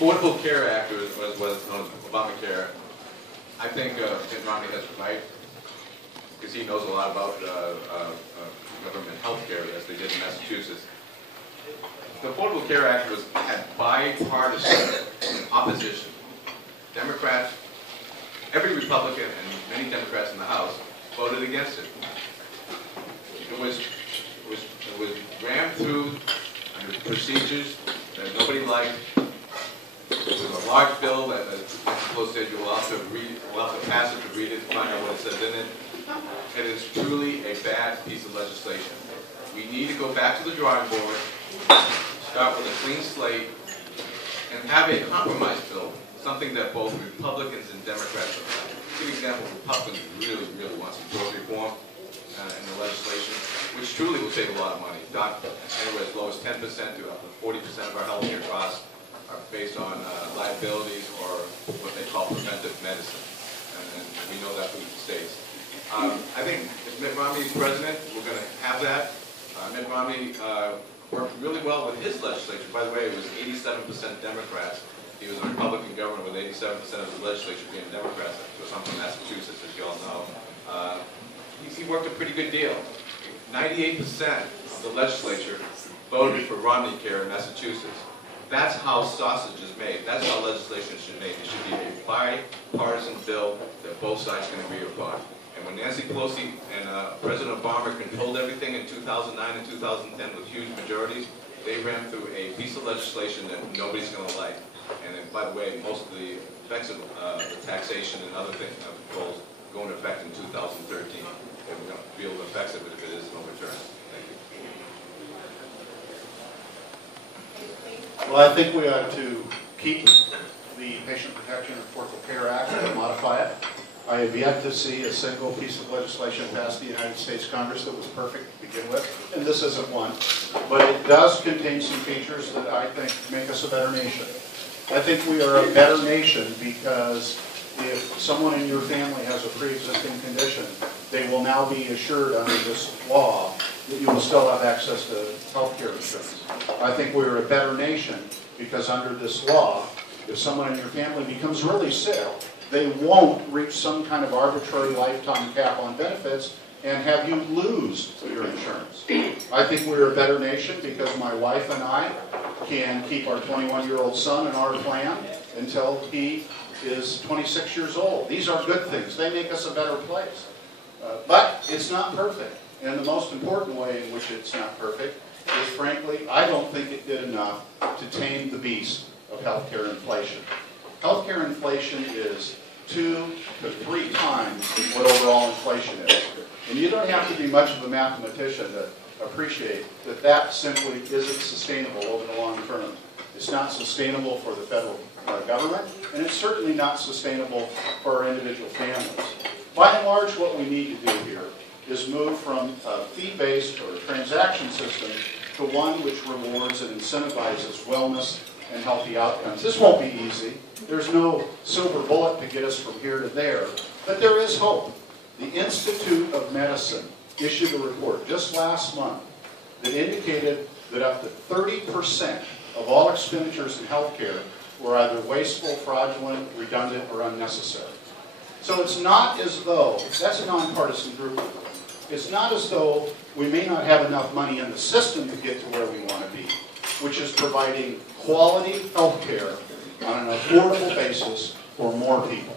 Affordable Care Act was known as Obamacare. I think Mitt Romney has it right, because he knows a lot about government health care, as they did in Massachusetts. The Affordable Care Act had bipartisan opposition. Democrats, every Republican and many Democrats in the House voted against it. It was rammed through under procedures that nobody liked. It was a large bill that, as Flo said, you will have to pass it to read it, to find out what it says in it. It is truly a bad piece of legislation. We need to go back to the drawing board, start with a clean slate, and have a compromise bill, something that both Republicans and Democrats are like. Give an example, Republicans really, really want some tort reform in the legislation, which truly will save a lot of money. Not anywhere as low as 10% to up to 40% of our health care costs are based on liabilities or what they call preventive medicine. And we know that from the states. I think if Mitt Romney is president, we're going to have that. Mitt Romney worked really well with his legislature. By the way, it was 87% Democrats. He was a Republican governor with 87% of his legislature being Democrats. So I'm from Massachusetts, as you all know. He worked a pretty good deal. 98% of the legislature voted for Romney Care in Massachusetts. That's how sausage is made. That's how legislation should be made. It should be a bipartisan bill that both sides can agree upon. And when Nancy Pelosi and President Obama controlled everything in 2009 and 2010 with huge majorities, they ran through a piece of legislation that nobody's going to like. And then, by the way, most of the effects of the taxation and other things, controls, go into effect in 2013. And we're going to feel the effects of it if it is overturned. Thank you. Well, I think we ought to keep the Patient Protection and Affordable Care Act and modify it. I have yet to see a single piece of legislation pass the United States Congress that was perfect to begin with, and this isn't one. But it does contain some features that I think make us a better nation. I think we are a better nation because if someone in your family has a pre-existing condition, they will now be assured under this law that you will still have access to health care insurance. I think we're a better nation because under this law, if someone in your family becomes really sick, they won't reach some kind of arbitrary lifetime cap on benefits and have you lose your insurance. I think we're a better nation because my wife and I can keep our 21-year-old son in our plan until he is 26 years old. These are good things. They make us a better place. But it's not perfect. And the most important way in which it's not perfect is, frankly, I don't think it did enough to tame the beast of healthcare inflation. Healthcare inflation is 2 to 3 times what overall inflation is. And you don't have to be much of a mathematician to appreciate that that simply isn't sustainable over the long term. It's not sustainable for the federal government, and it's certainly not sustainable for our individual families. By and large, what we need to do here is move from a fee-based or a transaction system to one which rewards and incentivizes wellness and healthy outcomes. This won't be easy. There's no silver bullet to get us from here to there, but there is hope. The Institute of Medicine issued a report just last month that indicated that up to 30% of all expenditures in healthcare were either wasteful, fraudulent, redundant, or unnecessary. So it's not as though, that's a nonpartisan group. It's not as though we may not have enough money in the system to get to where we want to be, which is providing quality health care on an affordable basis for more people.